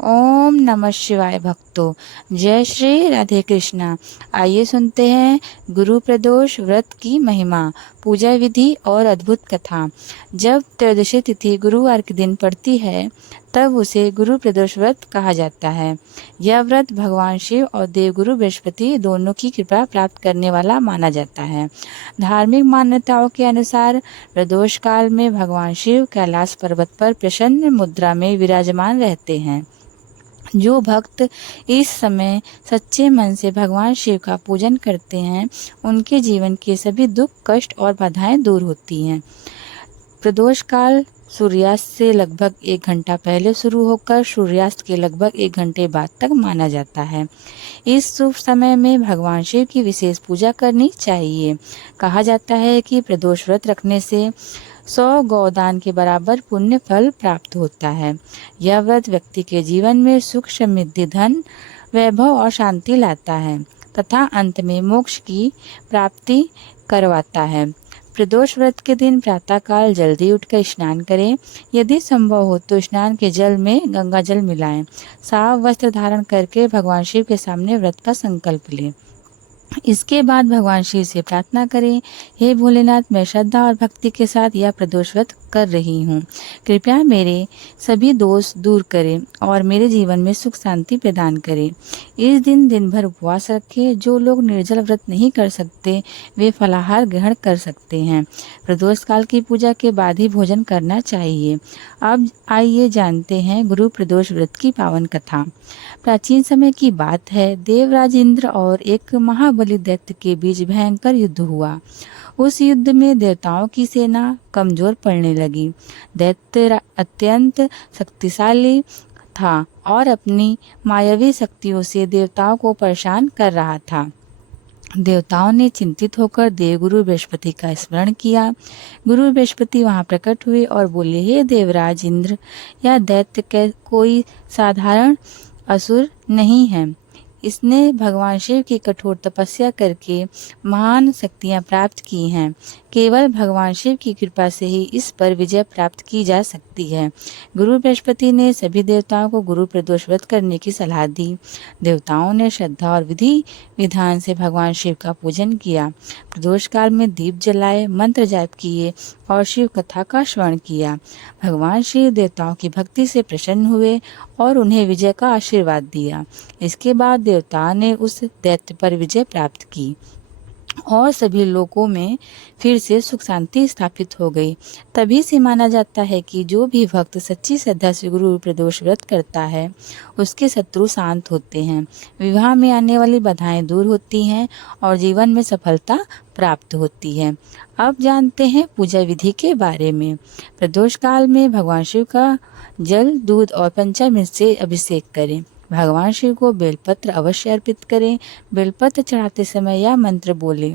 ओम नमः शिवाय भक्तों, जय श्री राधे कृष्णा। आइए सुनते हैं गुरु प्रदोष व्रत की महिमा, पूजा विधि और अद्भुत कथा। जब त्रयोदशी तिथि गुरुवार के दिन पड़ती है तब उसे गुरु प्रदोष व्रत कहा जाता है। यह व्रत भगवान शिव और देवगुरु बृहस्पति दोनों की कृपा प्राप्त करने वाला माना जाता है। धार्मिक मान्यताओं के अनुसार प्रदोष काल में भगवान शिव कैलाश पर्वत पर प्रसन्न मुद्रा में विराजमान रहते हैं। जो भक्त इस समय सच्चे मन से भगवान शिव का पूजन करते हैं, उनके जीवन के सभी दुख, कष्ट और बाधाएं दूर होती हैं। प्रदोष काल सूर्यास्त से लगभग 1 घंटा पहले शुरू होकर सूर्यास्त के लगभग 1 घंटे बाद तक माना जाता है। इस शुभ समय में भगवान शिव की विशेष पूजा करनी चाहिए। कहा जाता है कि प्रदोष व्रत रखने से 100 गौदान के बराबर पुण्य फल प्राप्त होता है। यह व्रत व्यक्ति के जीवन में सुख, समृद्धि, धन, वैभव और शांति लाता है तथा अंत में मोक्ष की प्राप्ति करवाता है। प्रदोष व्रत के दिन प्रातःकाल जल्दी उठकर स्नान करें। यदि संभव हो तो स्नान के जल में गंगा जल मिलाएं। साफ वस्त्र धारण करके भगवान शिव के सामने व्रत का संकल्प लें। इसके बाद भगवान शिव से प्रार्थना करें, हे भोलेनाथ, मैं श्रद्धा और भक्ति के साथ यह प्रदोष व्रत कर रही हूँ। कृपया मेरे सभी दोष दूर करें और मेरे जीवन में सुख शांति प्रदान करें। इस दिन भर उपवास रखें। जो लोग निर्जल व्रत नहीं कर सकते वे फलाहार ग्रहण कर सकते हैं। प्रदोष काल की पूजा के बाद ही भोजन करना चाहिए। अब आइए जानते हैं गुरु प्रदोष व्रत की पावन कथा। प्राचीन समय की बात है, देवराज इंद्र और एक महाबली दैत्य के बीच भयंकर युद्ध हुआ। उस युद्ध में देवताओं की सेना कमजोर पड़ने लगी। दैत्य अत्यंत शक्तिशाली था और अपनी मायावी शक्तियों से देवताओं को परेशान कर रहा था। देवताओं ने चिंतित होकर देवगुरु बृहस्पति का स्मरण किया। गुरु बृहस्पति वहां प्रकट हुए और बोले, हे देवराज इंद्र, यह दैत्य कोई साधारण असुर नहीं है। इसने भगवान शिव की कठोर तपस्या करके महान शक्तियां प्राप्त की हैं। केवल भगवान शिव की कृपा से ही इस पर विजय प्राप्त की जा सकती है। गुरु बृहस्पति ने सभी देवताओं को गुरु प्रदोष व्रत करने की सलाह दी। देवताओं ने श्रद्धा और विधि विधान से भगवान शिव का पूजन किया। प्रदोष काल में दीप जलाए, मंत्र जाप किए और शिव कथा का श्रवण किया। भगवान शिव देवताओं की भक्ति से प्रसन्न हुए और उन्हें विजय का आशीर्वाद दिया। इसके बाद देवताओं ने उस दैत्य पर विजय प्राप्त की और सभी लोकों में फिर से सुख शांति स्थापित हो गई। तभी से माना जाता है कि जो भी भक्त सच्ची श्रद्धा से गुरु प्रदोष व्रत करता है, उसके शत्रु शांत होते हैं, विवाह में आने वाली बाधाएं दूर होती हैं और जीवन में सफलता प्राप्त होती है। अब जानते हैं पूजा विधि के बारे में। प्रदोष काल में भगवान शिव का जल, दूध और पंचामृत से अभिषेक करें। भगवान शिव को बेलपत्र अवश्य अर्पित करें। बेलपत्र चढ़ाते समय यह मंत्र बोलें,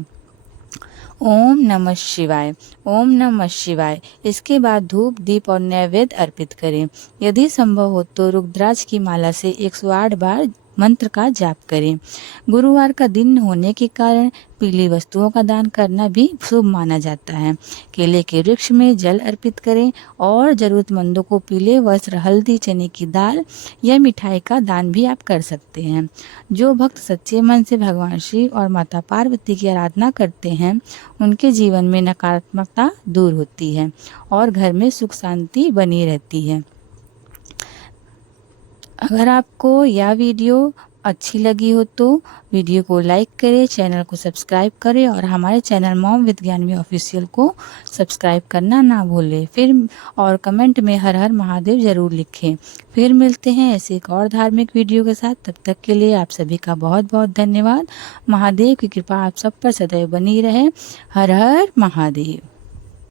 ओम नमः शिवाय, ओम नमः शिवाय। इसके बाद धूप, दीप और नैवेद्य अर्पित करें। यदि संभव हो तो रुद्राक्ष की माला से 108 बार मंत्र का जाप करें। गुरुवार का दिन होने के कारण पीली वस्तुओं का दान करना भी शुभ माना जाता है। केले के वृक्ष में जल अर्पित करें और जरूरतमंदों को पीले वस्त्र, हल्दी, चने की दाल या मिठाई का दान भी आप कर सकते हैं। जो भक्त सच्चे मन से भगवान शिव और माता पार्वती की आराधना करते हैं, उनके जीवन में नकारात्मकता दूर होती है और घर में सुख शांति बनी रहती है। अगर आपको यह वीडियो अच्छी लगी हो तो वीडियो को लाइक करें, चैनल को सब्सक्राइब करें और हमारे channel mom with Gyanvi official को सब्सक्राइब करना ना भूलें। फिर और कमेंट में हर हर महादेव जरूर लिखें। फिर मिलते हैं ऐसे एक और धार्मिक वीडियो के साथ। तब तक के लिए आप सभी का बहुत बहुत धन्यवाद। महादेव की कृपा आप सब पर सदैव बनी रहे। हर हर महादेव।